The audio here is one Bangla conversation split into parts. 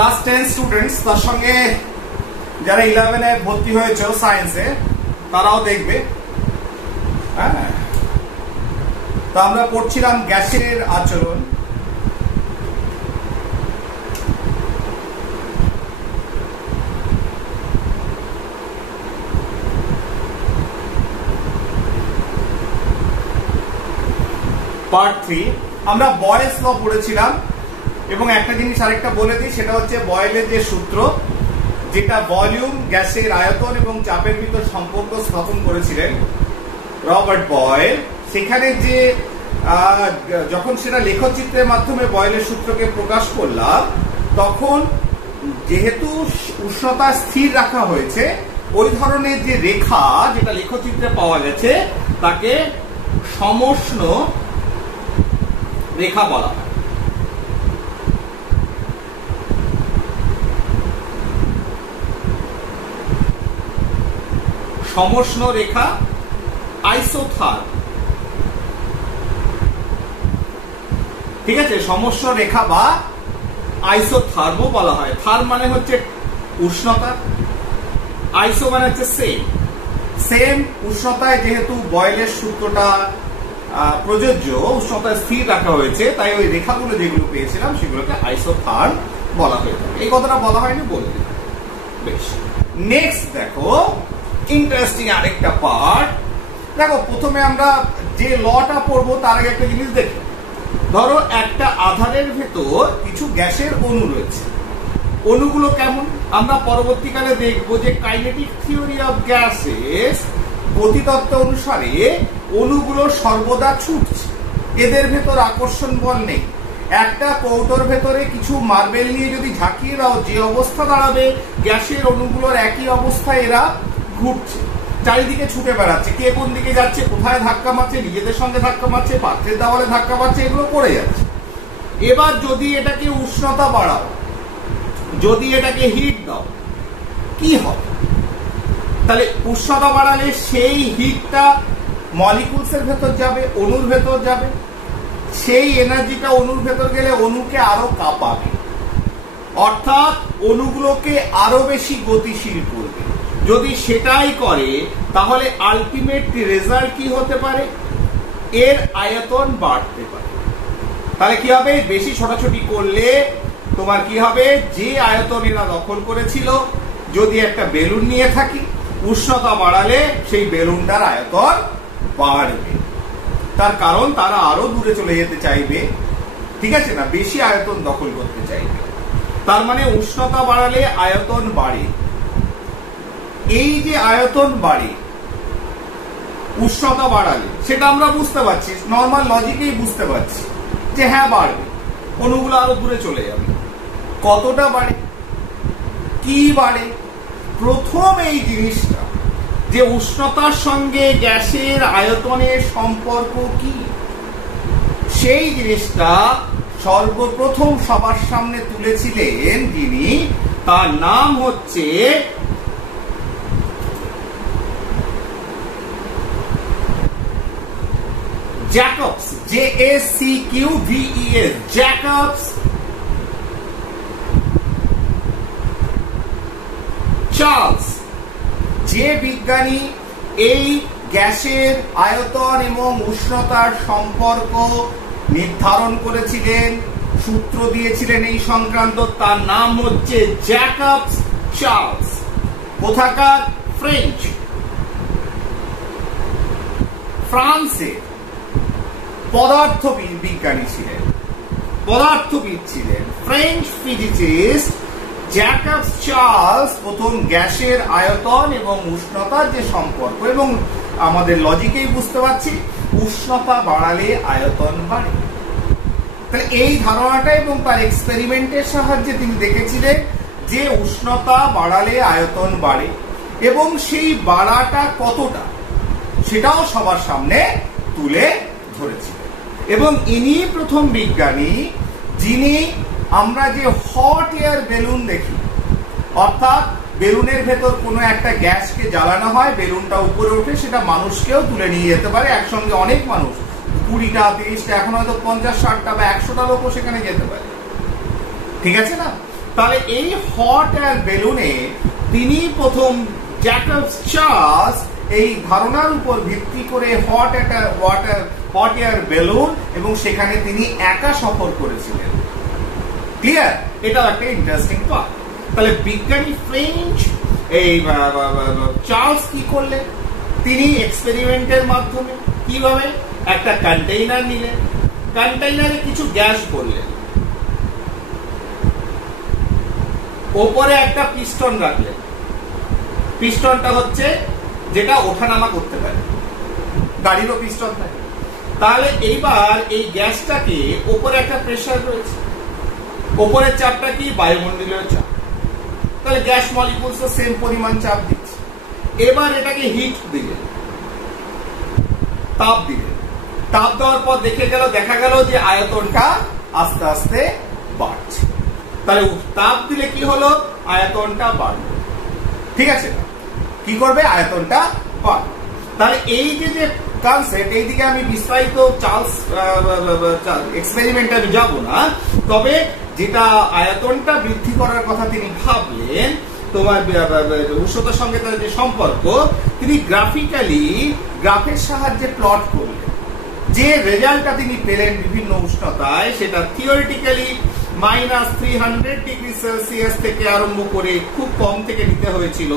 ক্লাস 10 স্টুডেন্টস তার সঙ্গে যারা 11 এ ভর্তি হয়েছে সায়েন্সে তারাও দেখবে। হ্যাঁ, তো আমরা পড়ছিলাম গ্যাসের আচরণ। পার্ট 3 আমরা বয়েলস ল পড়েছিলাম এবং একটা জিনিস আরেকটা বলে দিই, সেটা হচ্ছে বয়েলের যে সূত্র, যেটা ভলিউম, গ্যাসের আয়তন এবং চাপের ভিতর সম্পর্ক স্থাপন করেছিলেন রবার্ট বয়েল। সেখানে যে যখন সেটা লেখচিত্রের মাধ্যমে বয়েলের সূত্রকে প্রকাশ করলাম, তখন যেহেতু উষ্ণতা স্থির রাখা হয়েছে, ওই ধরনের যে রেখা যেটা লেখচিত্রে পাওয়া গেছে তাকে সমষ্ণ রেখা বলা হয়। সমষ্ণ রেখা, আইসোথার্ম, ঠিক আছে, সমষ্ণ রেখা বা আইসোথার্মও বলা হয়। থার্ম মানে হচ্ছে উষ্ণতা, আইসো মানে হচ্ছে সেম উষ্ণতায় যেহেতু বয়েলের সূত্রটা প্রযোজ্য, উষ্ণতা স্থির রাখা হয়েছে, তাই ওই রেখাগুলো যেগুলো পেয়েছিলাম সেগুলোকে আইসোথার্ম বলা হয়ে থাকে। এই কথাটা বলা হয়নি, বলে দিলাম। বেশ, নেক্সট দেখো ইন্টারেস্টিং আরেকটা পার্ট। দেখো, প্রথমে আমরা যে লটা পড়বো তার আগে একটা জিনিস দেখি। ধরো একটা আধারের ভেতর কিছু গ্যাসের অণু রয়েছে। অণুগুলো কেমন আমরা পরবর্তীকালে দেখবো যে কাইনেটিক থিওরি অফ গ্যাসেস গতিতত্ত্ব অনুসারে অণুগুলো সর্বদা ছুটছে, এদের ভেতর আকর্ষণ বল নেই। একটা কৌটোর ভেতরে কিছু মার্বেল নিয়ে যদি ঝাঁকিয়ে দাও, যে অবস্থা দাঁড়াবে গ্যাসের অণুগুলোর একই অবস্থায় এরা ঘুরছে, চারিদিকে ছুটে বেড়াচ্ছে। কে কোন দিকে যাচ্ছে, কোথায় ধাক্কা মারছে, নিজেদের সঙ্গে ধাক্কা মারছে, পাত্রের দেওয়ালে ধাক্কা মারছে, এগুলো করে যাচ্ছে। এবার যদি এটাকে উষ্ণতা বাড়াও, যদি এটাকে হিট দাও, কি হবে? তাহলে উষ্ণতা বাড়ালে সেই হিটটা মলিকুলস এর ভেতর যাবে, অণুর ভেতর যাবে। সেই এনার্জিটা অণুর ভেতর গেলে অণুকে আরো কাঁপাবে, অর্থাৎ অণুগুলোকে আরো বেশি গতিশীল করবে। যদি সেটাই করে তাহলে আলটিমেট রেজাল্ট কি হতে পারে? এর আয়তন বাড়তে পারে। তাহলে কি হবে? বেশি ছোটাছুটি করলে তোমার কি হবে? যে আয়তন এরা দখল করেছিল, যদি একটা বেলুন নিয়ে থাকি, উষ্ণতা বাড়ালে সেই বেলুনটার আয়তন বাড়বে। তার কারণ তারা আরো দূরে চলে যেতে চাইবে, ঠিক আছে না, বেশি আয়তন দখল করতে চাইবে। তার মানে উষ্ণতা বাড়ালে আয়তন বাড়ে। এই যে আয়তন বাড়ে উষ্ণতা বাড়ালে, সেটা আমরা বুঝতে পারছি, নর্মাল লজিকেই বুঝতে পারছি যে হ্যাঁ বাড়বে, অণুগুলো আরো দূরে চলে যাবে। কতটা বাড়ে, কি বাড়ে? প্রথম এই জিনিসটা যে উষ্ণতার সঙ্গে গ্যাসের আয়তনের সম্পর্ক কি, সেই জিনিসটা সর্বপ্রথম সবার সামনে তুলেছিলেন যিনি, তার নাম হচ্ছে জ্যাকবস, JACQUVES, জ্যাকবস চার্লস। যে বিজ্ঞানী এই গ্যাসের আয়তন এবং উষ্ণতার সম্পর্ক নির্ধারণ করেছিলেন, সূত্র দিয়েছিলেন এই সংক্রান্ত, তার নাম হচ্ছে জ্যাকবস চার্লস। কোথাকার? ফ্রেঞ্চ, ফ্রান্সের পদার্থবিজ্ঞানী ছিলেন, পদার্থবিদ ছিলেন, ফ্রেঞ্চ ফিজিসিস্ট জ্যাকবস চার্লস প্রথম গ্যাসের আয়তন এবং উষ্ণতার যে সম্পর্ক, এবং আমাদের লজিকেই বুঝতে পারছি উষ্ণতা বাড়ালে আয়তন বাড়ে। তাহলে এই ধারণাটা এবং তার এক্সপেরিমেন্টের সাহায্যে তিনি দেখেছিলেন যে উষ্ণতা বাড়ালে আয়তন বাড়ে, এবং সেই বাড়াটা কতটা সেটাও সবার সামনে তুলে ধরেছিলেন। এবং ইনি প্রথম বিজ্ঞানী যিনি, আমরা যে হট এয়ার বেলুন দেখি, অর্থাৎ বেলুনের ভেতর কোনো একটা গ্যাসকে জ্বালানো হয়, বেলুনটা উপরে ওঠে, সেটা মানুষকেও তুলে নিয়ে যেতে পারে, একসঙ্গে অনেক মানুষ, 20টা 30টা, এখন হয়তো 50 60টা বা 100টা লোকও সেখানে যেতে পারে, ঠিক আছে না? তাহলে এই হট এয়ার বেলুনে তিনি প্রথম জ্যাকবস চার্লস এই ধারণার উপর ভিত্তি করে হট এয়ার বেলুন এবং সেখানে তিনি একা সফর করেছিলেন। ক্লিয়ার? এটাও একটা ইন্টারেস্টিং পার্ট। তাহলে বিজ্ঞানী ফ্রেঞ্চ এই চার্লস কি করলেন? তিনি এক্সপেরিমেন্টের মাধ্যমে কিভাবে একটা কন্টেইনার নিলেন, কন্টেইনারে কিছু গ্যাস ভরলেন, ওপরে একটা পিস্টন রাখলেন। পিস্টনটা হচ্ছে যেটা ওঠানামা করতে পারে, গাড়িরও পিস্টন থাকে। তাহলে এইবার এই গ্যাসটাকে ওপরে একটা প্রেসার রয়েছে, ওপরের চাপটা কি? বায়ুমণ্ডলীয় চাপ। তাহলে গ্যাস মলিকুলস সেম পরিমাণ চাপ দিচ্ছে। এবার এটাকে হিট দিলেন, তাপ দিলেন। তাপ দেওয়ার পর দেখা গেল যে আয়তনটা আস্তে আস্তে বাড়ছে। তাহলে তাপ দিলে কি হলো? আয়তনটা বাড়লো। ঠিক আছে? কি করবে? আয়তনটা বাড়বে। তাহলে এই যে কনসেপ্ট, এইদিকে আমি বিস্তারিত চার্লস এক্সপেরিমেন্টে আমি যাব না, তবে যেটা আয়তনটা বৃদ্ধি করার কথা তিনি ভাবলেন, তোমার উষ্ণতার সঙ্গে তার যে সম্পর্ক, তিনি গ্রাফের সাহায্যে প্লট করলেন। যে রেজাল্টটা তিনি পেলেন বিভিন্ন উষ্ণতায়, সেটা থিওরিটিক্যালি -300 ডিগ্রি সেলসিয়াস থেকে আরম্ভ করে খুব কম থেকে নিতে হয়েছিল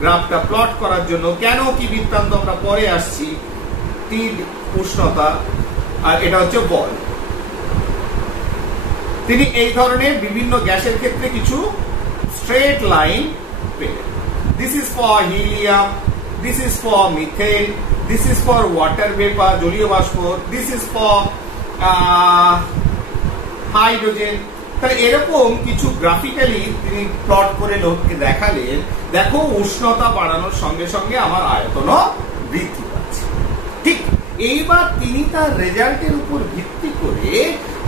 গ্রাফটা প্লট করার জন্য। কেন কি বৃত্তান্ত আমরা পরে আসছি। উষ্ণতা, আর এটা হচ্ছে বল। তিনি এই ধরনের বিভিন্ন গ্যাসের ক্ষেত্রে কিছু স্ট্রেট লাইন পেলেন। This is for helium, this is for methane, this is for water vapour, জলীয় বাষ্প, দিস ইজ ফর হাইড্রোজেন। তাহলে এরকম কিছু গ্রাফিক্যালি তিনি প্লট করে লোককে দেখালেন, দেখো উষ্ণতা বাড়ানোর সঙ্গে সঙ্গে আমার আয়তনও বৃদ্ধি পাচ্ছে। ঠিক এইবার তিনি তার রেজাল্টের উপর ভিত্তি করে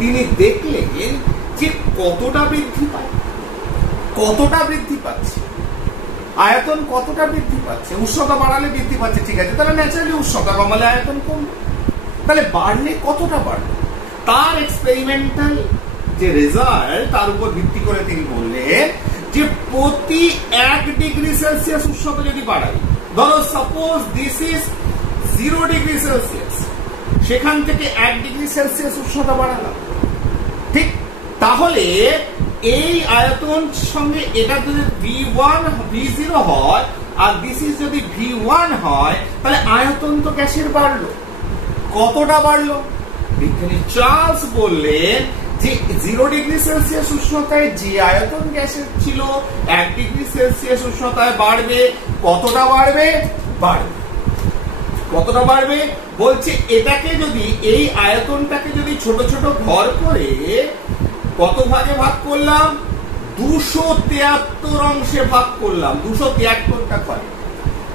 তিনি দেখলেন যে কতটা বৃদ্ধি পায়, কতটা বৃদ্ধি পাচ্ছে, আয়তন কতটা বৃদ্ধি পাচ্ছে। উষ্ণতা বাড়ালে বৃদ্ধি পাচ্ছে, ঠিক আছে, তাহলে ন্যাচারালি উষ্ণতা কমালে আয়তন কমবে। তাহলে বাড়লে কতটা বাড়বে? তার এক্সপেরিমেন্টাল যে রেজাল্ট, তার উপর ভিত্তি করে তিনি বললেন যে প্রতি 1 ডিগ্রি সেলসিয়াস উষ্ণতা যদি বাড়াই, ধরো suppose this is 0 degree Celsius, সেখান থেকে 1 ডিগ্রি সেলসিয়াস উষ্ণতা বাড়ালাম, ঠিক, তাহলে এই আয়তন সঙ্গে এটা যদি V0 হয় আর দিস ইজ যদি V1 হয়, তাহলে আয়তন তো গ্যাসের বাড়লো। কতটা বাড়লো? বিজ্ঞানী চার্লস বললেন যে 0 ডিগ্রি সেলসিয়াস উষ্ণতায় যে আয়তন গ্যাসের ছিল 1 ডিগ্রি সেলসিয়াস উষ্ণতায় বাড়বে। কতটা বাড়বে? কতটা বাড়বে বলছে, এটাকে যদি এই আয়তনটাকে যদি ছোট ছোট ঘর করে কত ভাগে ভাগ করলাম? 273 অংশে ভাগ করলাম, 273টা ঘরে।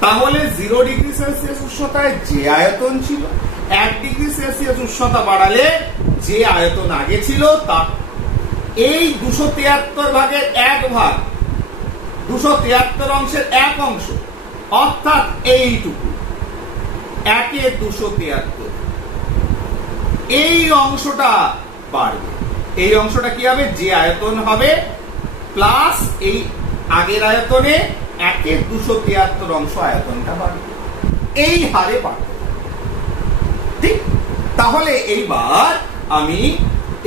তাহলে 0 ডিগ্রি সেলসিয়াস উষ্ণতায় যে আয়তন ছিল, 1 ডিগ্রি সেলসিয়াস উষ্ণতা বাড়ালে যে আয়তন আগে ছিল তা এই 273 ভাগের 1 ভাগ, 273 অংশের 1 অংশ, অর্থাৎ এইটুকু, 1/273, এই অংশটা বাড়বে। এই অংশটা কি হবে? যে আয়তন হবে প্লাস এই আগের আয়তনে 1/273 অংশ আয়তনটা বাড়বে, এই হারে বাড়বে। ঠিক, তাহলে এইবার আমি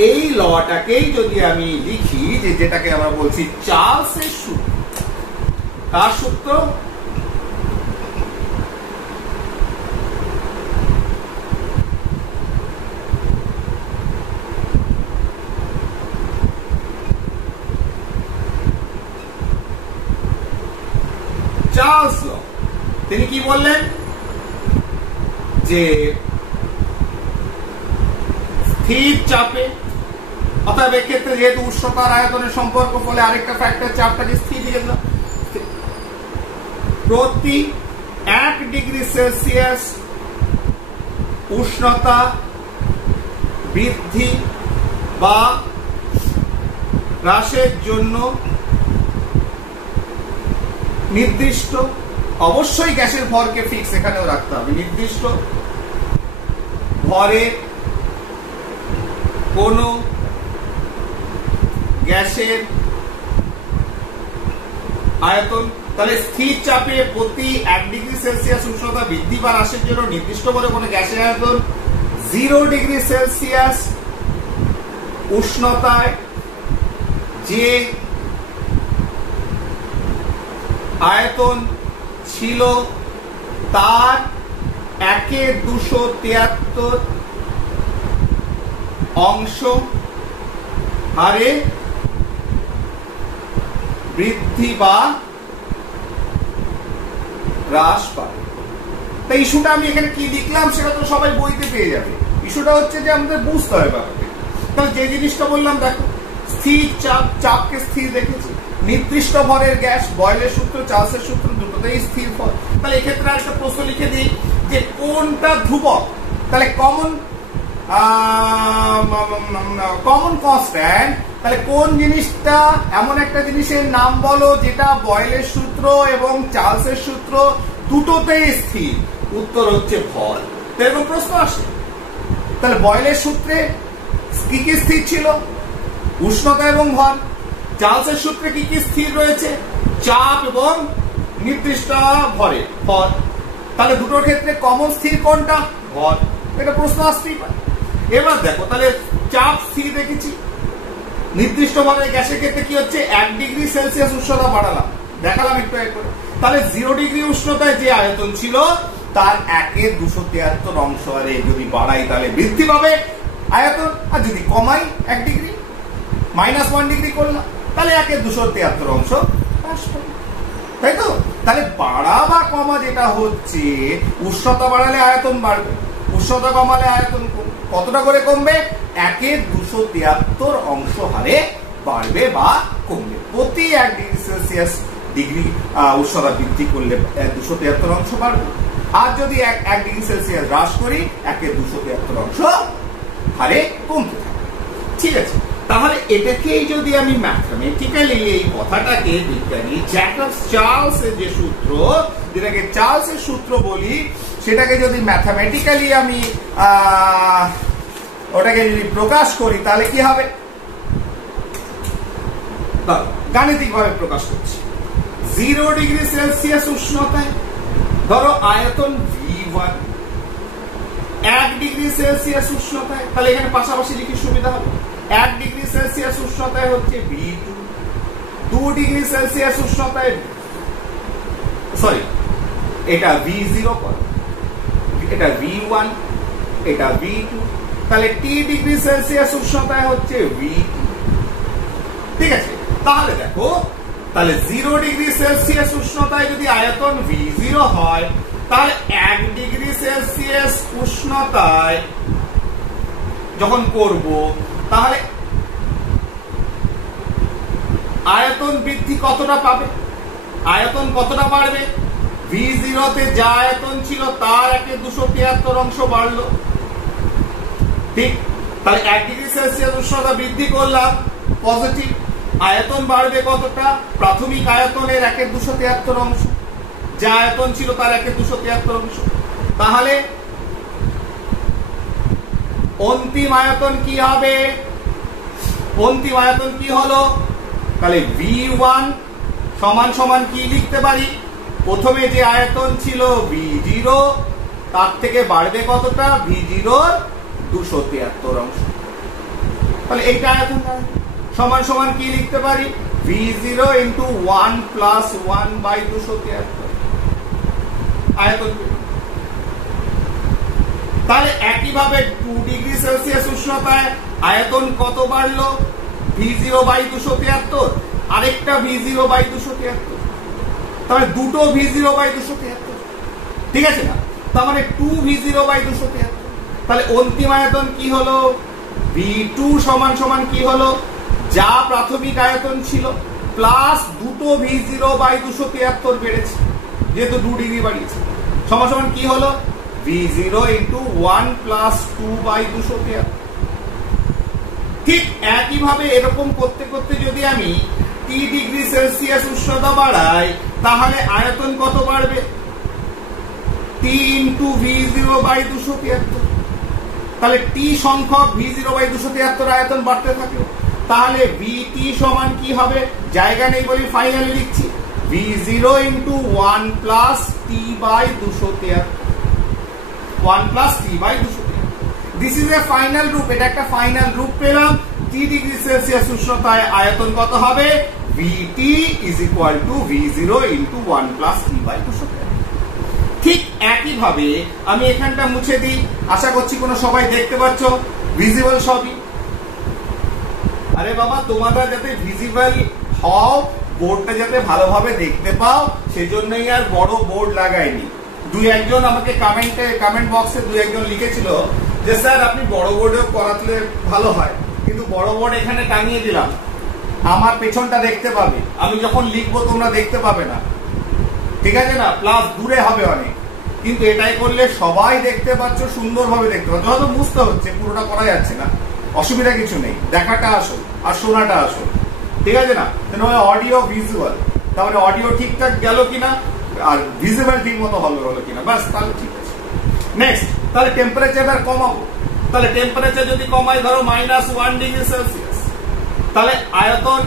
এই লটাকেই যদি আমি লিখি, যেটাকে আমরা বলছি চার্লসের সূত্র, তার সূত্র চার্লস ল। তিনি কি বললেন? যে স্থির চাপে, অর্থাৎ এক্ষেত্রে যেহেতু উষ্ণতার আয়তনের সম্পর্ক, ফলে আরেকটা ফ্যাক্টর চাপটাকে স্থির দিয়ে দিলাম। প্রতি 1 ডিগ্রি সেলসিয়াস উষ্ণতা বৃদ্ধি বা হ্রাসের জন্য নির্দিষ্ট, অবশ্যই গ্যাসের ভরকে ফিক্স এখানেও রাখতে হবে, নির্দিষ্ট ভরে কোন গ্যাসের আয়তন। তাহলে স্থির চাপে প্রতি 1 ডিগ্রি সেলসিয়াস উষ্ণতা বৃদ্ধি বা হ্রাসের জন্য নির্দিষ্ট করে কোনো গ্যাসের আয়তন 0 ডিগ্রি সেলসিয়াস উষ্ণতায় যে আয়তন ছিল তার 1/273 অংশ হারে বৃদ্ধি বা হ্রাস পায়। তাই ইস্যুটা আমি এখানে কি লিখলাম সেটা তো সবাই বইতে পেয়ে যাবে। ইস্যুটা হচ্ছে যে আমাদের বুঝতে হবে ব্যাপারটা। তাহলে যে জিনিসটা বললাম দেখো, স্থির চাপ, চাপকে স্থির রেখেছি, নির্দিষ্ট ভরের গ্যাস, বয়লের সূত্র, চার্লসের সূত্র দুটোতেই স্থির ভর। তাহলে এক্ষেত্রে একটা প্রশ্ন লিখে দিই যে কোনটা ধ্রুবক। তাহলে কমন কনস্ট্যান্ট, তাহলে কোন জিনিসটা এমন একটা জিনিসের নাম বলো যেটা বয়লের সূত্র এবং চার্লসের সূত্র দুটোতেই স্থির। উত্তর হচ্ছে ভর। এরকম প্রশ্ন আসে। তাহলে বয়লের সূত্রে কি কি স্থির ছিল? উষ্ণতা এবং ভর। চার্লসের সূত্রে কি কি স্থির রয়েছে? চাপ এবং নির্দিষ্ট ভরে ভর। তাহলে দুটোর ক্ষেত্রে কমন স্থির কোনটা? ভর। এটা প্রশ্ন আসতেই পারে। এবার দেখো, তাহলে চাপ স্থির রেখেছি, নির্দিষ্ট ভরের গ্যাসের ক্ষেত্রে কি হচ্ছে? 1 ডিগ্রি সেলসিয়াস উষ্ণতা বাড়ালাম, দেখালাম একটু করে। তাহলে 0 ডিগ্রি উষ্ণতায় যে আয়তন ছিল তার 1/273 অংশ হারে যদি বাড়াই তাহলে বৃদ্ধি পাবে আয়তন, আর যদি কমাই 1 ডিগ্রি -1 ডিগ্রি করলাম তাহলে 1/273 অংশ হ্রাস পাবে। তাই তো? তাহলে বাড়া বা কমা যেটা হচ্ছে, উষ্ণতা বাড়ালে আয়তন বাড়বে, উষ্ণতা কমালে আয়তন কতটা করে কমবে? 1/273 অংশ হারে বাড়বে বা কমবে। প্রতি 1 ডিগ্রি সেলসিয়াস উষ্ণতা বৃদ্ধি করলে 273 অংশ বাড়বে, আর যদি 1 ডিগ্রি সেলসিয়াস হ্রাস করি 1/273 অংশ হারে কমতে থাকবে। ঠিক আছে? তাহলে এটাকেই যদি আমি ম্যাথমেটিক্যালি এই কথাটাকে বিজ্ঞানী জ্যাকবস চার্লসের যে সূত্র, যেটাকে চার্লসের সূত্র বলি, সেটাকে যদি ম্যাথমেটিক্যালি আমি ওটাকে যদি প্রকাশ করি তাহলে কি হবে? গাণিতিক ভাবে প্রকাশ করছি। 0 ডিগ্রি সেলসিয়াস উষ্ণতায় ধরো আয়তন V1, 1 ডিগ্রি সেলসিয়াস উষ্ণতায়, তাহলে এখানে পাশাপাশি লিখে সুবিধা হবে, 1 ডিগ্রি সেলসিয়াস উষ্ণতায় হচ্ছে V2, 2 ডিগ্রি সেলসিয়াস উষ্ণতায়, সরি এটা V0 করে, এটা V1, এটা V2, তাহলে T ডিগ্রি সেলসিয়াস উষ্ণতায় হচ্ছে V2। ঠিক আছে? তাহলে দেখো, তাহলে 0 ডিগ্রি সেলসিয়াস উষ্ণতায় যদি আয়তন V0 হয়, তাহলে 1 ডিগ্রি সেলসিয়াস উষ্ণতায় যখন করব তাহলে আয়তন বৃদ্ধি কতটা পাবে? আয়তন কতটা বাড়বে? V0 তে যা আয়তন ছিল তার 1/273 অংশ বাড়লো। ঠিক? তাহলে 1 ডিগ্রি সেলসিয়াস উষ্ণতা বৃদ্ধি করলাম, পজিটিভ। আয়তন বাড়বে কতটা? প্রাথমিক আয়তনের 1/273 অংশ, যা আয়তন ছিল তার 1/273 অংশ। তাহলে অন্তিম আয়তন কি হবে? অন্তিম আয়তন কি হলো? তাহলে V1 সমান সমান কি লিখতে পারি? প্রথমে যে আয়তন ছিল V0 তার থেকে বাড়বে কতটা? V0 273 অংশ। তাহলে এইটা আয়তন সমান সমান কি লিখতে পারি? V0 × 1 + 1/273 আয়তন। তাহলে একইভাবে 2 ডিগ্রি সেলসিয়াস উষ্ণতায় আয়তন কত বাড়লো? V0/273, আরেকটা V0/273, তাহলে দুটো V0/273। ঠিক আছে না? তার মানে 2V0/273। তাহলে অন্তিম আয়তন কি হলো? V2 সমান সমান কি হলো? যা প্রাথমিক আয়তন ছিল প্লাস দুটো V0/273 বেড়েছে, যেহেতু 2 ডিগ্রি বাড়িয়েছে, সমান সমান কি হলো? V0 × 1 + 2/273। ঠিক একইভাবে এরকম করতে করতে যদি আমি T ডিগ্রি সেলসিয়াস উষ্ণতা বাড়াই তাহলে আয়তন কত বাড়বে? T × V0/273। তাহলে T সংখ্যক V0/273 আয়তন বাড়তে থাকে। তাহলে VT সমান কি হবে? জায়গা নেই বলি ফাইনালি লিখছি, V0 into 1 plus T by 273 1 plus T by 273 this is a final রূপ এটা একটা ফাইনাল রূপ পেলাম T ডিগ্রি সেলসিয়াস উষ্ণতায় আয়তন কত হবে VT is equal to V0 into 1 plus T by 273 ঠিক একই ভাবে আমি এখানটা মুছে দিই আশা করছি কোনো সবাই দেখতে পাচ্ছ ভিজিবল সবই আরে বাবা তোমরা যাতে ভিজিবল হও বোর্ডটা যাতে ভালোভাবে দেখতে পাও সেজন্যই আর বড় বোর্ড লাগাইনি দুই একজন আমাকে কমেন্ট বক্সে দুই একজন লিখেছিল যে স্যার আপনি বড় বোর্ডেও করাতে ভালো হয় কিন্তু বড় বোর্ড এখানে টাঙিয়ে দিলাম আমার পেছনটা দেখতে পাবে আমি যখন লিখবো তোমরা দেখতে পাবে না ঠিক আছে না প্লাস দূরে হবে অনেক কিন্তু এটাই করলে সবাই দেখতে পাচ্ছ সুন্দরভাবে দেখতে পাচ্ছ হয়তো বুঝতে হচ্ছে পুরোটা করা যাচ্ছে না অসুবিধা কিছু নেই দেখাটা আসল আর শোনাটা আসল ঠিক আছে না অডিও ভিজুয়াল তাহলে অডিও ঠিকঠাক গেল কিনা আর ভিজিবল ঠিক মতো হলো কিনা বাস তাহলে ঠিক আছে নেক্সট তাহলে টেম্পারেচারটা কমাবো তাহলে টেম্পারেচার যদি কমাই ধরো -1 ডিগ্রি সেলসিয়াস তাহলে আয়তন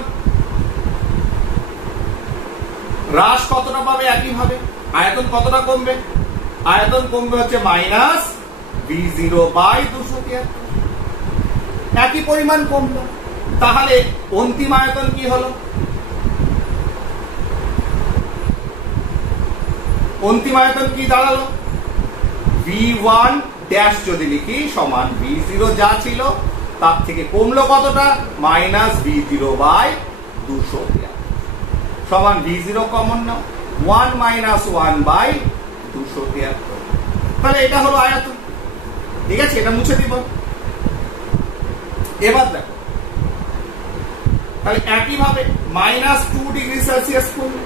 হ্রাস কতটা পাবে একই ভাবে আয়তন কতটা কমবে আয়তন কমবে হচ্ছে -V0 বাই 273 একই পরিমাণ কমলো তাহলে অন্তিম আয়তন কি হলো অন্তিম আয়তন কি দাঁড়ালো V1 ড্যাশ যদি লিখি সমান V0 যা ছিল তার থেকে কমলো কতটা -V0 বাই 273 সমান V0 কমন নাও 1 - 1 বাই 273 তাহলে এটা হলো আয়তন ঠিক আছে এটা মুছে দিব এবার দেখো তাহলে একই ভাবে -2 ডিগ্রি সেলসিয়াস করলে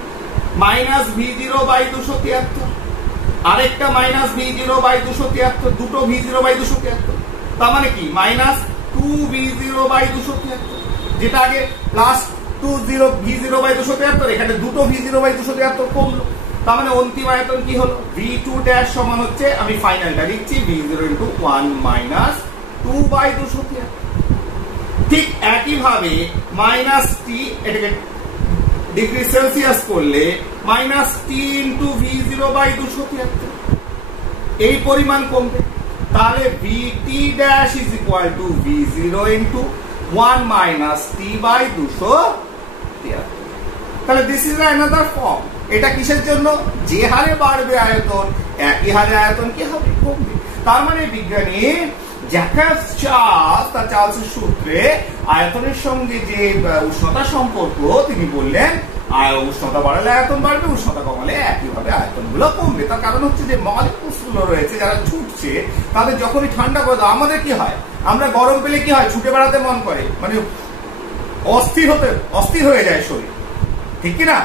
-V0 বাই 273 আরেকটা -V0 বাই 273 দুটো V0 বাই 273 তার মানে কি -2V0 বাই 273 যেটা আগে +20 V0 বাই 273 এখানে দুটো V0 বাই 273 কমলো তার মানে অন্তিম আয়তন কি হলো V2 ড্যাশ সমান হচ্ছে আমি ফাইনালটা লিখছি V0 into 1 - 2 বাই 273 ঠিক একই ভাবে -T এটাকে ডিগ্রি সেলসিয়াস করলে -T into V0 বাই 273 এই পরিমাণ কমবে তাহলে VT dash is equal to V0 into 1 - T by 273 তাহলে দিস ইজ another ফর্ম এটা কিসের জন্য যে হারে বাড়বে আয়তন একই হারে আয়তন কি হবে কমবে তার মানে বিজ্ঞানী জ্যাকবস চার্লসের সূত্রে আয়তনের সঙ্গে যে উষ্ণতা সম্পর্ক তিনি বললেন উষ্ণতা বাড়ালে আয়তন বাড়বে উষ্ণতা কমালে একইভাবে আয়তনগুলো কমবে তার কারণ হচ্ছে যে মলিকুলস গুলো রয়েছে যারা ছুটছে তাদের যখনই ঠান্ডা করে দাও আমাদের কি হয় আমরা গরম পেলে কি হয় ছুটে বেড়াতে মন করে মানে অস্থির হয়ে যায় শরীর ঠিক কি না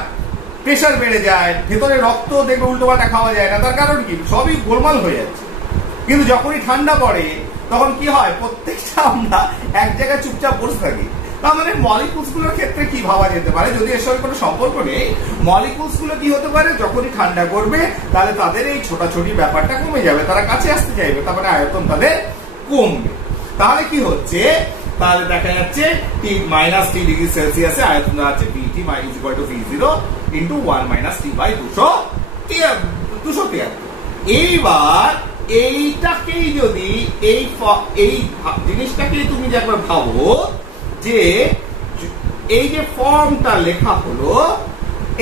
প্রেশার বেড়ে যায় ভেতরে রক্ত দেখবে উল্টোপাল্টা খাওয়া যায় না তার কারণ কি সবই গোলমাল হয়ে যাচ্ছে কিন্তু যখনই ঠান্ডা পড়ে তখন কি হয় প্রত্যেকটা আমরা এক জায়গায় চুপচাপ বসে থাকি তার মানে মলিকুলস গুলোর ক্ষেত্রে কি ভাবা যেতে পারে যদি এর সঙ্গে কোনো সম্পর্ক নেই মলিকুলস গুলো কি হতে পারে যখনই ঠান্ডা করবে তাহলে তাদের এই ছোটাছুটি ব্যাপারটা কমে যাবে তারা কাছে আসতে চাইবে তার মানে আয়তন তাদের কমবে তাহলে কি হচ্ছে তাহলে দেখা যাচ্ছে -T ডিগ্রি সেলসিয়াসে আয়তন আছে VT = V0 into 1 - T by 273 এইবার এইটাকেই যদি এই জিনিসটাকেই তুমি যে একবার ভাবো যে এই যে ফর্মটা লেখা হলো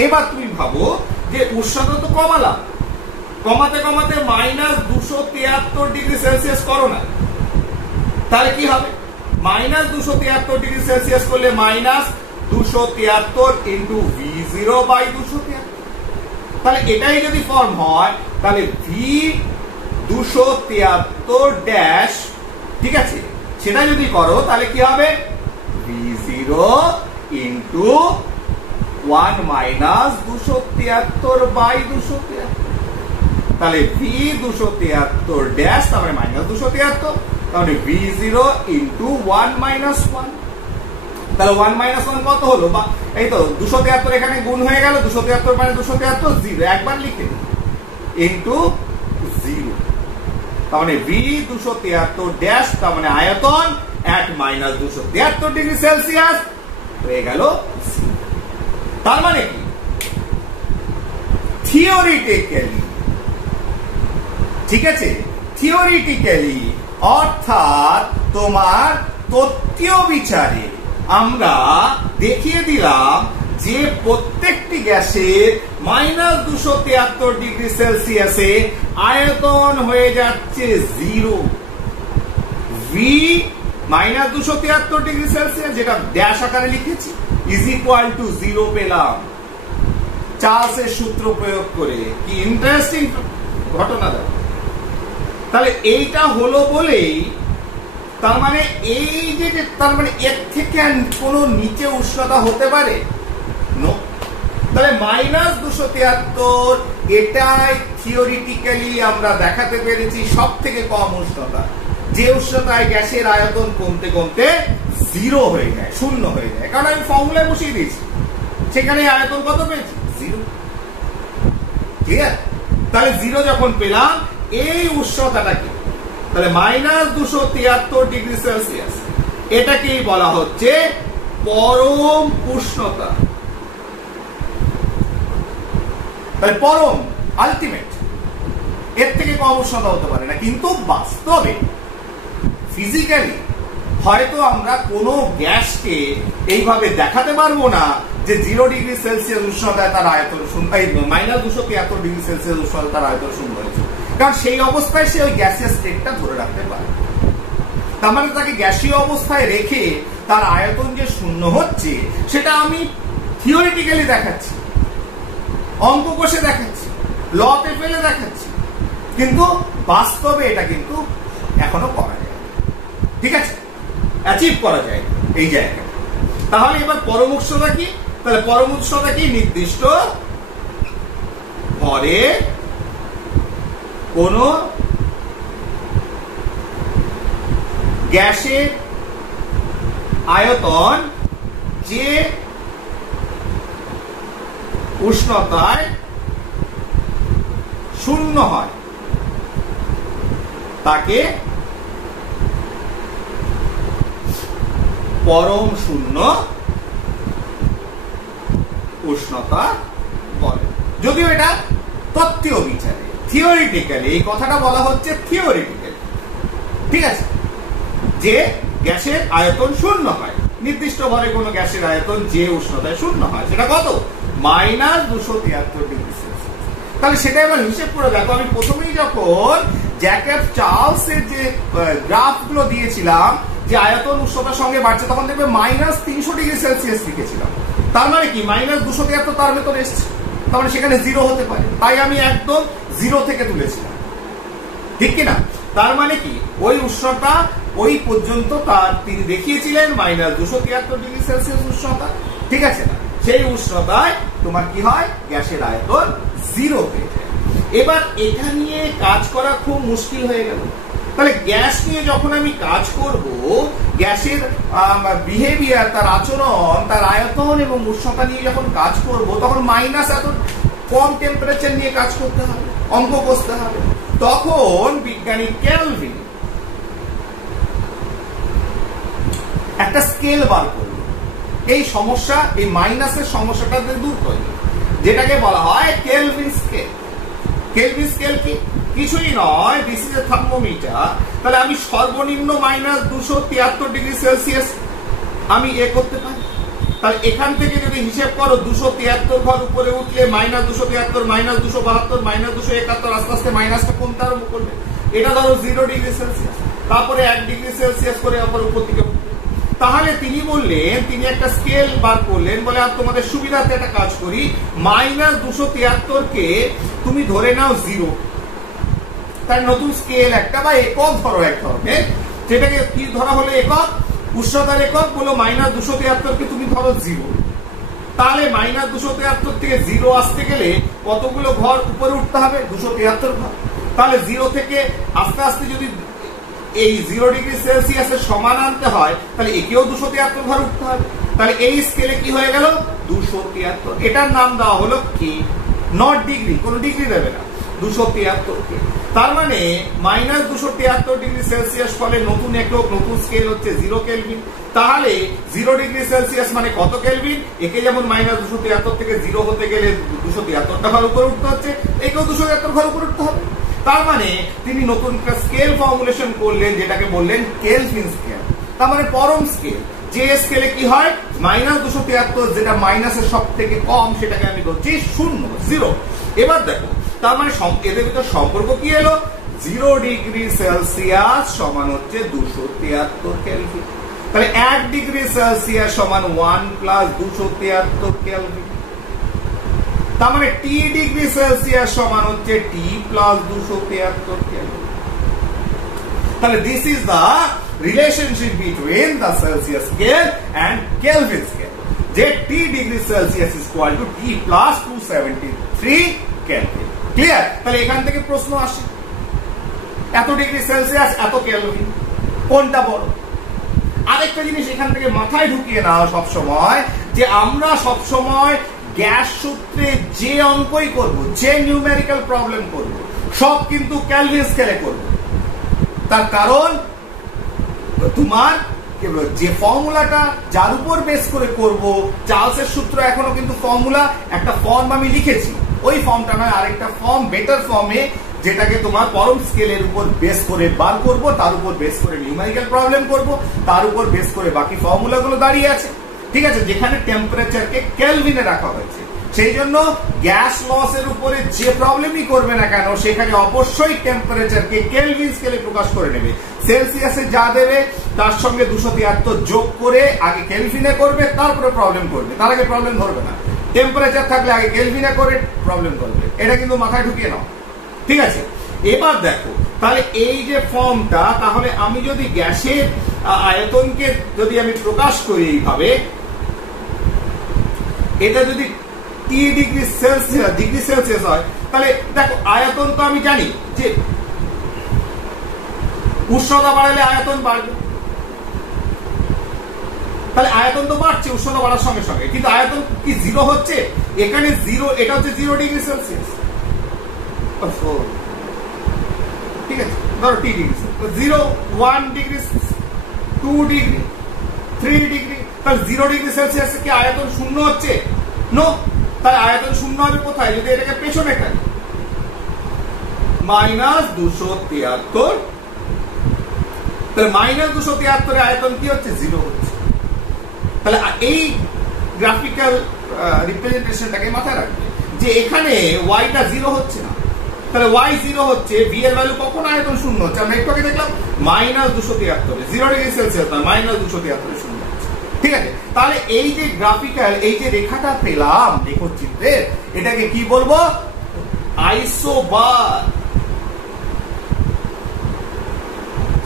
এবার তুমি ভাবো যে উষ্ণতা তো কমালাম কমাতে কমাতে -273 ডিগ্রি সেলসিয়াস করো না তাহলে কি হবে -273 ডিগ্রি সেলসিয়াস করলে -273 into V0 by 273 তাহলে এটাই যদি ফর্ম হয় তাহলে V273 ড্যাশ ঠিক আছে সেটা যদি করো তাহলে কি হবে V0 into 1 - 273 by 273 তাহলে V273 ড্যাশ তারপরে -273 তাহলে V0 into 1 - 1 তাহলে 1 - 1 কত হলো বা এই তো 273 এখানে গুণ হয়ে গেল 273 মানে 273 0 একবার লিখে into 0 তার মানে V273 ড্যাশ তার মানে আয়তন at -273 ডিগ্রি সেলসিয়াস হয়ে গেল তার মানে কি থিওরিটিক্যালি, ঠিক আছে, থিওরিটিক্যালি অর্থাৎ তোমার তত্ত্বীয় বিচারে আমরা দেখিয়ে দিলাম যে প্রত্যেকটি গ্যাসের -273°C আয়তন হয়ে যাচ্ছে 0। ভি -273°C, যেটা ড্যাশ আকারে লিখেছি, ইজ ইকুয়াল টু 0 পেলাম চার্লসের সূত্র প্রয়োগ করে। কি ইন্টারেস্টিং ঘটনা দেখো। তাহলে এইটা হলো বলেই তার মানে এই যে তার মানে এর থেকে কোনো নিচে উষ্ণতা হতে পারে নো। তাহলে -273 এটাই থিওরিটিক্যালি আমরা দেখাতে পেরেছি সব থেকে কম উষ্ণতা, যে উষ্ণতায় গ্যাসের আয়তন কমতে কমতে 0 হয়ে যায়, 0 হয়ে যায়। কারণ আমি ফর্মুলায় বসিয়ে দিয়েছি, সেখানে আয়তন কত পেয়েছি? 0। ঠিক আছে, তাহলে 0 যখন পেলাম এই উষ্ণতাটাকে, তাহলে -273°C, এটাকেই বলা হচ্ছে পরম উষ্ণতা। তাহলে পরম, আলটিমেট, এর থেকে কম উষ্ণতা হতে পারে না। কিন্তু বাস্তবে ফিজিক্যালি হয়তো আমরা কোনো গ্যাসকে এইভাবে দেখাতে পারবো না যে 0°C উষ্ণতায় তার আয়তন -273°C উষ্ণতায় তার আয়তন 0 হয়েছে, কারণ সেই অবস্থায় সে ওই গ্যাসের স্টেটটা ধরে রাখতে পারে। তার মানে তাকে গ্যাসীয় অবস্থায় রেখে তার আয়তন যে 0 হচ্ছে সেটা আমি থিওরিটিক্যালি দেখাচ্ছি, অঙ্ক কষে দেখাচ্ছি, লতে ফেলে দেখাচ্ছি, কিন্তু বাস্তবে এটা কিন্তু এখনো করা যায়, ঠিক আছে, অ্যাচিভ করা যায় এই জায়গায়। তাহলে এবার পরম উষ্ণতা কি? তাহলে পরম উষ্ণতা কি? নির্দিষ্ট ভরে কোন গ্যাসের আয়তন যে উষ্ণতায় 0 হয় তাকে পরম শূন্য উষ্ণতা বলে। যদিও এটা তত্ত্বীয় বিচারে, থিওরিটিক্যালি এই কথাটা বলা হচ্ছে থিওরিটিক্যালি, ঠিক আছে, যে গ্যাসের আয়তন 0 হয়, নির্দিষ্ট ভরে কোনো গ্যাসের আয়তন যে উষ্ণতায় 0 হয়, সেটা কত? -273°C। তাহলে সেটা এবার হিসেব করে দেখো। আমি প্রথমেই যখন জ্যাকব চার্লসের যে গ্রাফ গুলো দিয়েছিলাম যে আয়তন উষ্ণতার সঙ্গে বাড়ছে, তখন দেখবে -300°C লিখেছিলাম। তার মানে কি -273 তার ভেতরে এসছে, তার মানে সেখানে 0 হতে পারে, তাই আমি একদম 0 থেকে তুলেছিলাম, ঠিক কিনা? তার মানে কি ওই উষ্ণতা ওই পর্যন্ত তার তিনি দেখিয়েছিলেন -273°C উষ্ণতা, ঠিক আছে না? সেই উষ্ণতায় তোমার কি হয়? গ্যাসের আয়তন 0 হয়ে যায়। এবার এটা নিয়ে কাজ করা খুব মুশকিল হয়ে গেল। তাহলে গ্যাস নিয়ে যখন আমি কাজ করব, গ্যাসের বিহেভিয়ার, তার আচরণ, তার আয়তন এবং উষ্ণতা নিয়ে যখন কাজ করব, তখন মাইনাস এত কম টেম্পারেচার নিয়ে কাজ করতে হবে, অঙ্ক কষতে হবে। তখন বিজ্ঞানী কেলভিন একটা স্কেল বার করল, এই সমস্যা, এই মাইনাসের সমস্যাটা দূর করল, যেটাকে বলা হয় কেলভিন স্কেল। কেলভিন স্কেল কি? কিছুই নয়, দিস ইজ এ থার্মোমিটার। তাহলে আমি সর্বনিম্ন -273°C আমি করতে পারি। তাহলে এখান থেকে যদি হিসেব করো, 273 ঘর উপরে উঠলে -273, -272, -271, আস্তে আস্তে মাইনাসটা কমতে আরম্ভ করবে। এটা ধরো 0°C, তারপরে 1°C করে আবার উপর দিকে উঠবে। তাহলে তিনি বললেন, তিনি একটা স্কেল বার করলেন, বলে আর তোমাদের সুবিধাতে একটা কাজ করি, -273 কে তুমি ধরে নাও 0। তার নতুন স্কেল একটা বা একক ধরো এক ধরনের, যেটাকে কি ধরা হলো? একক, উষ্ণতার একক বলো -273 কে তুমি ধরো 0। তাহলে -273 থেকে 0 আসতে গেলে কতগুলো ঘর উপরে উঠতে হবে? 273 ঘর। তাহলে 0 থেকে আস্তে আস্তে যদি এই 0°C এর সমান আনতে হয়, তাহলে একেও 273 ঘর উঠতে হবে। তাহলে এই স্কেলে কি হয়ে গেল? 273। এটার নাম দেওয়া হলো কি? নট ডিগ্রি, কোন ডিগ্রি দেবে না। 273 কে। তার মানে -273°C ফলে নতুন একক নতুন স্কেল হচ্ছে 0 কেলভিন। তাহলে 0°C মানে কত কেলভিন? একে যেমন -273 থেকে 0 হতে গেলে 273টা ঘর উপরে উঠতে হচ্ছে, একেও 273 ঘর উপরে উঠতে হবে। তার মানে তিনি নতুন একটা স্কেল ফর্মুলেশন করলেন, যেটাকে বললেন কেলভিন স্কেল। তার মানে পরম স্কেল, যে স্কেলে কি হয় -273, যেটা মাইনাসের সব থেকে কম, সেটাকে আমি ধরছি 0। এবার দেখো, তার মানে এদের ভিতর সম্পর্ক কি এলো? 0°C সমান হচ্ছে 273 কেলভিন। তাহলে 1°C সমান 1 প্লাস 273 কেলভিন। তার মানে T°C সমান হচ্ছে T প্লাস 273 কেলভিন। তাহলে this is the relationship between the Celsius scale and kelvin scale, যে T°C is equal to T plus 273 kelvin. Clear? তাহলে এখান থেকে প্রশ্ন আসে, এত ডিগ্রি সেলসিয়াস এত কেলভিন, কোনটা বড়? আরেকটা জিনিস এখান থেকে মাথায় ঢুকিয়ে নাও সব সময়, যে আমরা সব সময় গ্যাস সূত্রে যে অঙ্কই করব, যে নিউমেরিক্যাল প্রবলেম করব, সব কিন্তু কেলভিন স্কেলে করব। তার কারণ তোমার যে ফর্মুলাটা যার উপর বেস করে করব, চার্লসের সূত্র এখনো কিন্তু ফর্মুলা, একটা ফর্ম আমি লিখেছি, ওই ফর্মটা নয়, আরেকটা ফর্ম, বেটার ফর্মে, যেটাকে তোমার পরম স্কেলের উপর বেস করে বার করব, তার উপর বেস করে নিউমেরিক্যাল প্রবলেম করব, তার উপর বেস করে বাকি ফর্মুলাগুলো দাঁড়িয়ে আছে। ঠিক আছে? যেখানে টেম্পারেচারকে কেলভিনে রাখা হয়েছে, সেই জন্য গ্যাস লসের উপরে যে প্রবলেমই করবে না কেন, সেখানে অবশ্যই টেম্পারেচারকে কেলভিন স্কেলে প্রকাশ করে নেবে। সেলসিয়াসে যা দেবে তার সঙ্গে 273 যোগ করে আগে কেলভিনে করবে, তারপরে প্রবলেম করবে, তার আগে প্রবলেম ধরবে না। টেম্পারেচার থাকলে আগে কেলভিনে করে প্রবলেম করবে, এটা কিন্তু মাথায় ঢুকিয়ে নাও। ঠিক আছে? এবার দেখো, তাহলে এই যে ফর্মটা, তাহলে আমি যদি গ্যাসের আয়তনকে যদি আমি প্রকাশ করি এইভাবে, এটা যদি ডিগ্রি সেলসিয়াস হয়, তাহলে দেখো আয়তন তো আমি জানি যে উষ্ণতা বাড়ালে আয়তন বাড়বে, তাহলে আয়তন তো বাড়ছে উষ্ণতা বাড়ার সঙ্গে সঙ্গে, কিন্তু আয়তন কি 0 হচ্ছে? এখানে 0, এটা হচ্ছে 0°C। ঠিক আছে, ধরো T°C, 0, 1°, 2°, 3°, তাহলে 0°C কি আয়তন শূন্য হচ্ছে? নো। তাহলে আয়তন শূন্য হবে কোথায়? যদি এটাকে পেছনে খাই, -273, তাহলে -273 আয়তন কি হচ্ছে? 0 হচ্ছে। তাহলে এই গ্রাফিক্যাল রিপ্রেজেন্টেশনটাকে মাথায় রাখবে, যে এখানে ওয়াইটা 0 হচ্ছে না, তাহলে y 0 হচ্ছে, v এর ভ্যালু কখন আয়তন শূন্য হচ্ছে? আমরা একটু আগে দেখলাম -273, 0°C নয়, -273 শূন্য হচ্ছে। ঠিক আছে? তাহলে এই যে গ্রাফিক্যাল, এই যে রেখাটা পেলাম লেখচিত্রের, এটাকে কি বলবো? আইসোবার,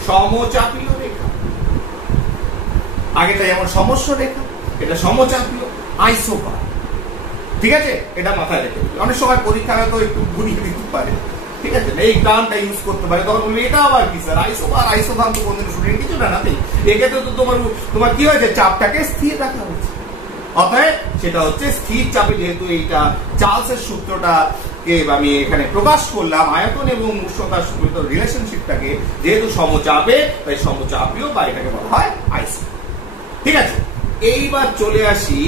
সমচাপীয় রেখা। আগেটা যেমন সমস্য রেখা, এটা সমচাপীয়, আইসোবার। ঠিক আছে? এটা মাথায় রেখে দিবে। অনেক সময় পরীক্ষায় তো একটু ঘুরিয়ে দিতে পারে, ঠিক আছে, এই টার্মটা ইউজ করতে পারে, তখন বলবে এটা আবার কি স্যার? আইসোবার, আইসোধাম তো কোনদিন স্টুডেন্ট কিছু না, নাতে এক্ষেত্রে তো তোমার কি হয়েছে? চাপটাকে স্থির রাখা হয়েছে। অতএব সেটা হচ্ছে স্থির চাপে, যেহেতু এইটা চার্লসের সূত্রটাকে আমি এখানে প্রকাশ করলাম, আয়তন এবং উষ্ণতার রিলেশনশিপটাকে যেহেতু সমচাপে, তাই সমচাপীয়, বা এটাকে বলা হয় আইসো। ঠিক আছে? এইবার চলে আসি,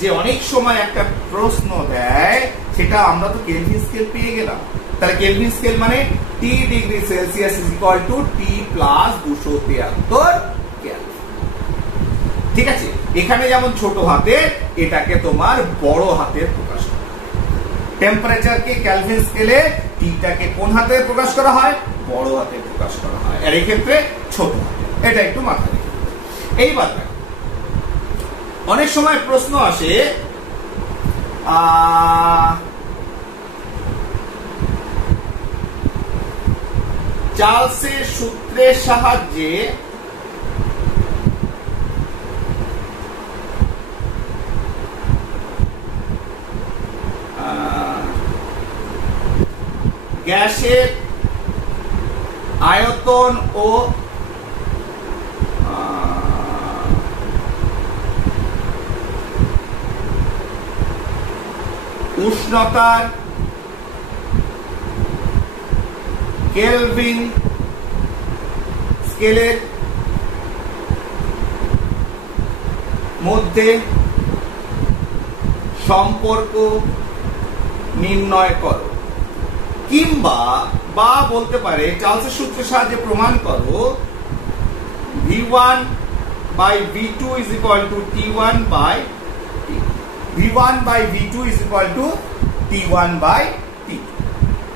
যে অনেক সময় একটা প্রশ্ন দেয়, সেটা আমরা তো কেলভিন স্কেল পেয়ে গেলাম, তাহলে কেলভিন স্কেল মানে T°C is equal to T plus 273 kelvin. ঠিক আছে? এখানে যেমন ছোট হাতে, এটাকে তোমার বড় হাতে প্রকাশ করা হয়। টেম্পারেচারকে কেলভিন স্কেলে টিটাকে কোন হাতে প্রকাশ করা হয়? বড় হাতে প্রকাশ করা হয়, আর এই ক্ষেত্রে ছোট হাতে। এটা একটু মাথায় রেখে। এইবার অনেক সময় প্রশ্ন আসে, চার্লসের সূত্রের সাহায্যে গ্যাসের আয়তন ও উষ্ণতার কেলভিন স্কেলের মধ্যে সম্পর্ক নির্ণয় করো, কিংবা বা বলতে পারে চার্লসের সূত্রের সাহায্যে প্রমাণ করো V1 by V2 is equal to T1 by T. V1 by V2 is equal to T1 by T.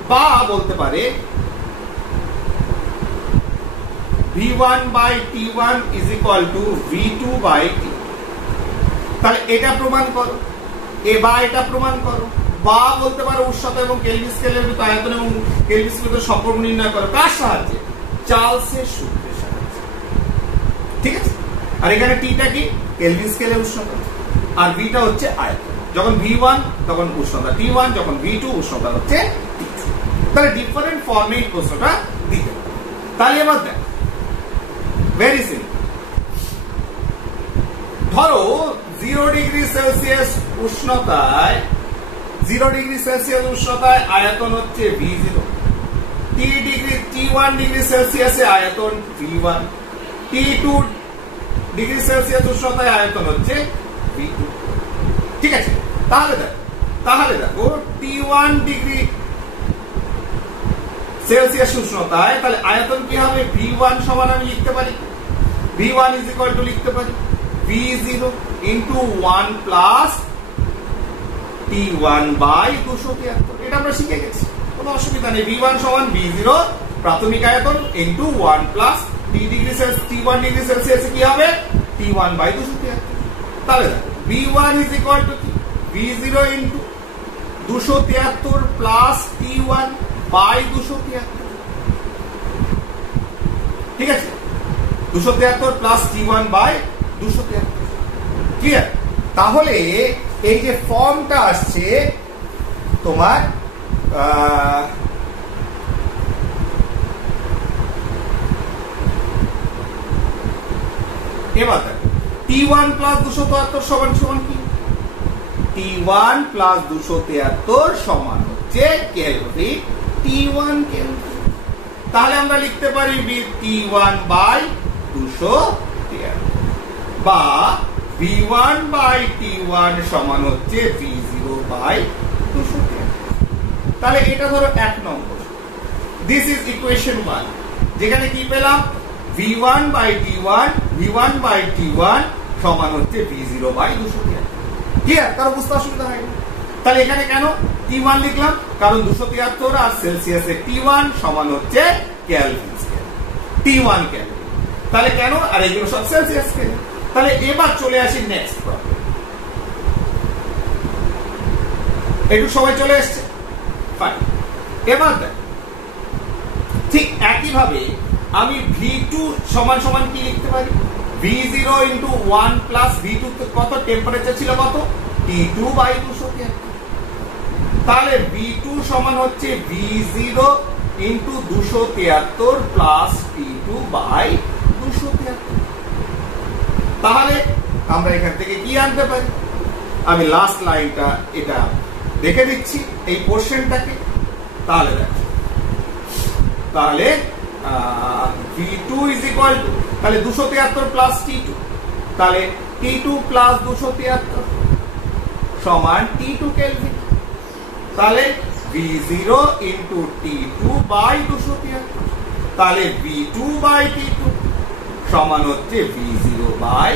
বা বলতে পারে V1 by T1 is equal to V2 by T. তাহলে এটা প্রমাণ করো, বা এটা প্রমাণ করো। বা বলতে পারো উষ্ণতা এবং কেলভিন স্কেলের ভিতর আয়তন এবং কেলভিন স্কেলের সম্পর্ক নির্ণয় করো। কার সাহায্যে? চার্লসের সূত্রের সাহায্যে। ঠিক আছে? আর এখানে টিটা কি? কেলভিন স্কেলের উষ্ণতা, আর ভিটা হচ্ছে আয়তন। যখন V1 তখন উষ্ণতা T1, যখন V2 উষ্ণতা হচ্ছে T2। তাহলে ডিফারেন্ট ফর্মে এই প্রশ্নটা দিতে পারে। তাহলে এবার দেখ, ভেরি সিম্পল। ধরো 0 ডিগ্রি সেলসিয়াস উষ্ণতায়, 0 ডিগ্রি সেলসিয়াস উষ্ণতায় আয়তন হচ্ছে V0, T1 ডিগ্রি সেলসিয়াসে আয়তন V1, T2 ডিগ্রি সেলসিয়াস উষ্ণতায় আয়তন হচ্ছে V2। ঠিক আছে? তাহলে দেখো T1 ডিগ্রি সেলসিয়াস উষ্ণতায় তাহলে আয়তন কি হবে? V1 সমান আমি লিখতে পারি, V1 is equal to লিখতে পারি V0 into 1 plus T1 by 273। এটা আমরা শিখে গেছি, কোনো অসুবিধা নেই। V1 সমান V0 প্রাথমিক আয়তন into 1 plus T1 ডিগ্রি সেলসিয়াসে কি হবে? T1 by 273। তাহলে V1 is equal to V0 into 273 plus T1 by 273। ঠিক আছে? 273 plus T1 by 273। ক্লিয়ার? তাহলে এই যে ফর্মটা আসছে তোমার এবার T1 plus 273 সমান সমান কি? T1 plus 273 সমান হচ্ছে কেলভিন, T1 কেলভিন। তাহলে আমরা লিখতে পারি T1 by 273 বা V1 by T1 সমান হচ্ছে V0 by 273। তাহলে এটা ধরো 1 নম্বর। দিস ইজ ইকুয়েশন 1, যেখানে কি পেলাম? V1 by T1 সমান হচ্ছে V0 by 273। ক্লিয়ার? কারো বুঝতে অসুবিধা হয় না? তাহলে এখানে কেন T1 লিখলাম? কারণ 273 আর সেলসিয়াসে T1 সমান হচ্ছে কেলভিন স্কেল, T1 কেলভিন। তাহলে কেন? আর এগুলো সব সেলসিয়াস স্কেল। তাহলে এবার চলে আসি নেক্সট প্রবলেম। একটু সময় চলে এসছে, ফাইন। এবার দেখ, ঠিক একইভাবে আমি V2 সমান সমান কি লিখতে পারি? V0 into 1 plus V2 কত? টেম্পারেচার ছিল কত? T2 by 273। তাহলে V2 সমান হচ্ছে V0 into 273 plus T2 by 273। তাহলে আমরা এখান থেকে কি আনতে পারি? আমি লাস্ট লাইনটা এটা দেখে দিচ্ছি এই পোরশনটাকে। তাহলে দেখ, তাহলে V2 is equal to, তাহলে 273 plus T2, তাহলে T2 plus 273 সমান T2 কেলভিন। তাহলে V0 into T2 by 273, তাহলে V2 by T2 সমান হচ্ছে V0 by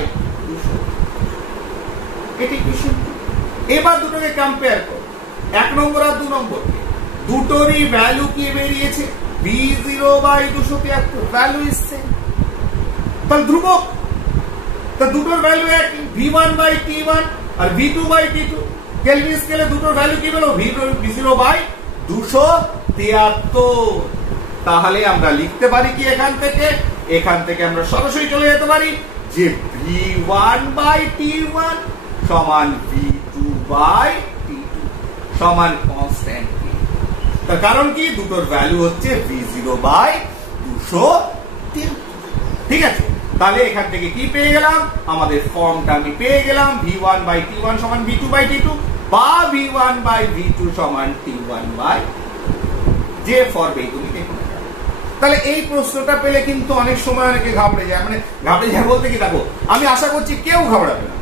273। এটি ইকুয়েশন। এবার দুটোকে কম্পেয়ার করো, 1 নম্বর আর 2 নম্বর। দুটোরই ভ্যালু কি বেরিয়েছে? V0 by 273, value is same. তাহলে ধ্রুবক, তা দুটোর ভ্যালু একই, V1 by T1 R V2 by T2। Kelvin স্কেলে দুটোর ভ্যালু কি হলো? V0 by 273। তাহলে আমরা লিখতে পারি কি এখান থেকে আমরা সরাসরি চলে যেতে পারি যে V1 by T1 সমান V2 by T2 সমান কনস্ট্যান্ট। তার কারণ কি? দুটোর ভ্যালু হচ্ছে V0 by 273। ঠিক আছে? তাহলে এখান থেকে কি পেয়ে গেলাম? আমাদের ফর্মটা আমি পেয়ে গেলাম V1 by T1 সমান V2 by T2 বা V1 by V2 সমান T1 by, যে ফর্মে তুমি দেখো। তাহলে এই প্রশ্নটা পেলে কিন্তু অনেক সময় অনেকে ঘাবড়ে যায়, মানে ঘাবড়ে যায় বলতে কি, দেখো আমি আশা করছি কেউ ঘাবড়াবে না,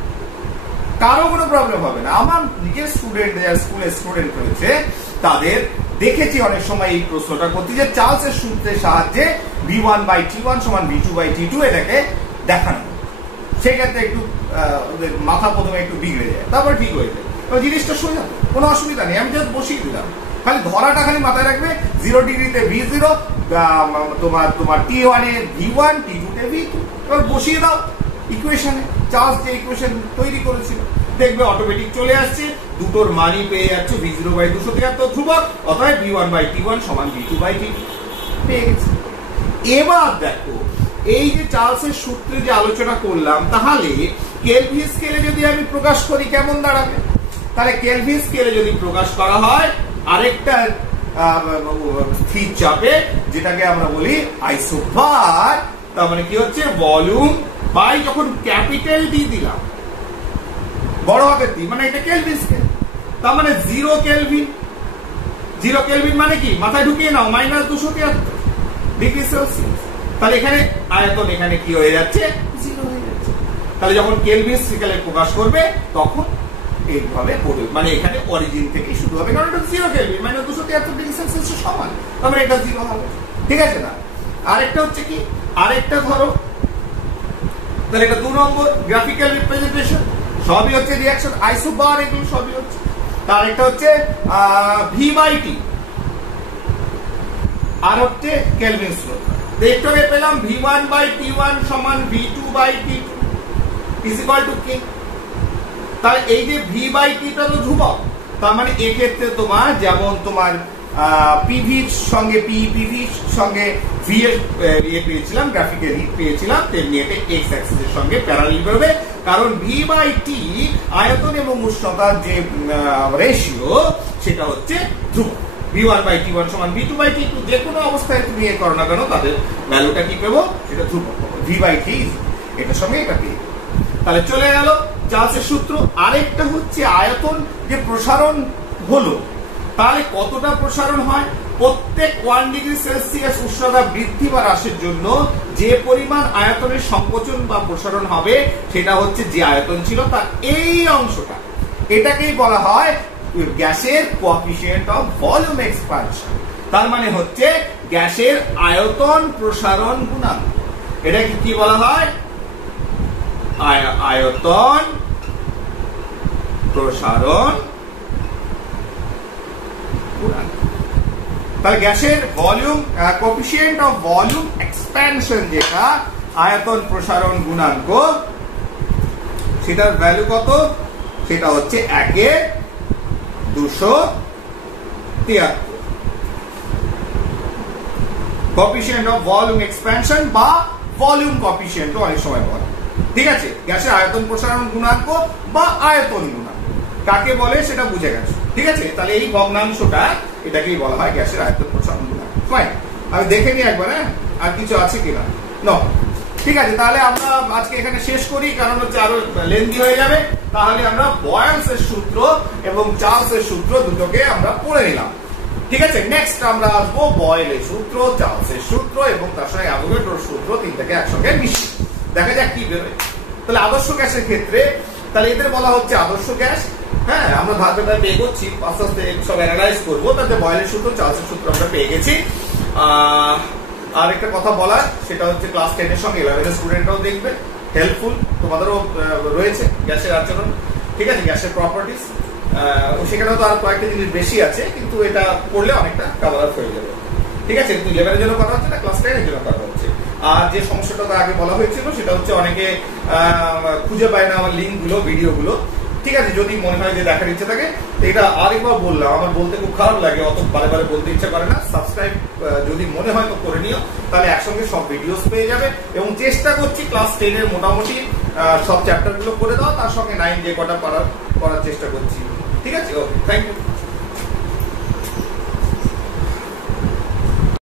কারো কোনো প্রবলেম হবে না। আমার নিজের স্টুডেন্ট, যারা স্কুলের স্টুডেন্ট রয়েছে তাদের দেখেছি অনেক সময় এই প্রশ্নটা করতে, যে চার্লসের সূত্রের সাহায্যে v1/t1 = v2/t2 এটাকে দেখানো। সেক্ষেত্রে একটু ওদের মাথা প্রথমে একটু বিগড়ে যায়, তারপর ঠিক হয়ে যায়। জিনিসটা সোজা, কোনো অসুবিধা নেই, আমি জাস্ট বসিয়ে দিলাম, খালি ধরাটা খালি মাথায় রাখবে। 0 ডিগ্রিতে v0, তোমার t1 এ v1, t2 তে v2, এবার বসিয়ে দাও ইকুয়েশনে। চার্লস যে ইকুয়েশন তৈরি করেছিল দেখবে অটোমেটিক চলে আসছে, দুটোর মানই পেয়ে যাচ্ছে, v0/273 ধ্রুবক, অতএব v1/t1 = v2/t2 পেয়ে গেছে। এবার দেখো এই যে চার্লসের সূত্রে যে আলোচনা করলাম, তাহলে কেলভিন স্কেলে যদি আমি প্রকাশ করি কেমন দাঁড়াবে? তাহলে কেলভিন স্কেলে যদি প্রকাশ করা হয় আরেকটা স্থির চাপে, যেটাকে আমরা বলি আইসোবার, তার মানে কি হচ্ছে ভলিউম বাই, যখন ক্যাপিটাল ডি দিলাম বড় হাতের ডি, মানে এটা কেলভিন স্কেল, তার মানে 0 কেলভিন। 0 কেলভিন মানে কি, মাথায় ঢুকিয়ে নাও, -273 ডিগ্রি সেলসিয়াস। তাহলে এখানে আয়তন এখানে কি হয়ে যাচ্ছে, 0 হয়ে যাচ্ছে। তাহলে যখন কেলভিন স্কেলে প্রকাশ করবে তখন এইভাবে পড়বে, মানে এখানে অরিজিন থেকে শুরু হবে, কারণ এটা 0 কেলভিন, -273 ডিগ্রি সেলসিয়াসের সমান, তারপরে এটা 0 হবে। ঠিক আছে না? আরেকটা হচ্ছে কি, আরেকটা ধরো, তাহলে এটা 2 নম্বর গ্রাফিক্যাল রিপ্রেজেন্টেশন, সবই হচ্ছে রিঅ্যাকশন, আইসোবার, এগুলো সবই হচ্ছে। তার একটা হচ্ছে v/t, আর হচ্ছে কেলভিন স্লোপ। দেখতে পেলাম v1/t1 = v2/t2 = k। তাহলে এই যে v/t টা তো ধ্রুবক, তার মানে এক্ষেত্রে তোমার যেমন তোমার পিভির সঙ্গে পিভির সঙ্গে ভি এর পেয়েছিলাম, গ্রাফিক্যাল হিট পেয়েছিলাম, তেমনি এটা এক্স অ্যাক্সিসের সঙ্গে প্যারালাল করবে, কারণ v/t আয়তন এবং উষ্ণতার যে রেশিও সেটা হচ্ছে ধ্রুবক। v1/t1 = v2/t2, যে কোনো অবস্থায় তুমি এ করো না কেন তাদের ভ্যালুটা কি পাবো, সেটা ধ্রুবক পাবো, v/t এটার সঙ্গে এটা পেয়ে। তাহলে চলে গেল চার্লসের সূত্র। আরেকটা হচ্ছে আয়তন যে প্রসারণ হলো, তাহলে কতটা প্রসারণ হয়, প্রত্যেক 1 ডিগ্রি সেলসিয়াস উষ্ণতা বৃদ্ধি বা হ্রাসের জন্য যে পরিমাণ আয়তনের সংকোচন বা প্রসারণ হবে, সেটা হচ্ছে যে আয়তন ছিল তার এই অংশটা, এটাকেই বলা হয় গ্যাসের কোএফিসিয়েন্ট অফ ভলিউম এক্সপানশন। তার মানে হচ্ছে গ্যাসের আয়তন প্রসারণ গুণাঙ্ক। এটাকে কি বলা হয়, আয়তন প্রসারণ গুণাঙ্ক। তাহলে গ্যাসের volume coefficient of volume expansion, যেটা আয়তন প্রসারণ গুণাঙ্ক, সেটার ভ্যালু কত, সেটা হচ্ছে 1/273। কোএফিসিয়েন্ট অফ ভলিউম এক্সপ্যানশন বা ভলিউম কোএফিসিয়েন্ট অনেক সময় বলে। ঠিক আছে, গ্যাসের আয়তন প্রসারণ গুণাঙ্ক বা আয়তন গুণাঙ্ক কাকে বলে সেটা বুঝে গেছে। ঠিক আছে, তাহলে এই ভগ্নাংশটা এটাকেই বলা হয় গ্যাসের আয়তন প্রসারণ গুণাঙ্ক। ফাইন, আমি দেখে নিই একবার, হ্যাঁ আর কিছু আছে কিনা। নো, ঠিক আছে, তাহলে আমরা আজকে এখানে শেষ করি, কারণ হচ্ছে আরো লেন্দি হয়ে যাবে। তাহলে আমরা বয়েলসের সূত্র এবং চার্লসের সূত্র দুটোকে আমরা পড়ে নিলাম। ঠিক আছে, নেক্সট আমরা আসবো বয়েলের সূত্র, চার্লসের সূত্র এবং তার সঙ্গে অ্যাভোগাড্রোর সূত্র, তিনটাকে একসঙ্গে মিশিয়ে দেখা যাক কি বেরোয়। তাহলে আদর্শ গ্যাসের ক্ষেত্রে, তাহলে এদের বলা হচ্ছে আদর্শ গ্যাস। হ্যাঁ, আমরা ধাপে ধাপে এগোচ্ছি, আস্তে আস্তে সব অ্যানালাইজ করবো। তাতে বয়েলের সূত্র, চার্লসের সূত্র আমরা পেয়ে গেছি। আর একটা কথা বলার, সেটা হচ্ছে ক্লাস 10 এর সঙ্গে 11 এর স্টুডেন্টরাও দেখবে, হেল্পফুল তোমাদেরও রয়েছে গ্যাসের আচরণ। ঠিক আছে, গ্যাসের প্রপার্টিস, সেখানেও তো আর কয়েকটা জিনিস বেশি আছে, কিন্তু এটা পড়লে অনেকটা কভার আপ হয়ে যাবে। ঠিক আছে, কিন্তু 11 এর জন্য করা হচ্ছে না, ক্লাস 10 এর জন্য করা হচ্ছে। আর যে সমস্যাটা আগে বলা হয়েছিল সেটা হচ্ছে অনেকে খুঁজে পায় না আমার লিঙ্কগুলো, ভিডিওগুলো। ঠিক আছে, যদি মনে হয় যে দেখার ইচ্ছা থাকে, এটা আরেকবার বললাম, আমার বলতে খুব খারাপ লাগে, অত বারে বারে বলতে ইচ্ছা করে না। সাবস্ক্রাইব যদি মনে হয় তো করে নিও, তাহলে একসঙ্গে সব ভিডিওস পেয়ে যাবে। এবং চেষ্টা করছি ক্লাস 10 এর মোটামুটি সব চ্যাপ্টার গুলো করে দাও, তার সঙ্গে 9 যে কটা করার চেষ্টা করছি। ঠিক আছে, ওকে, থ্যাংক ইউ।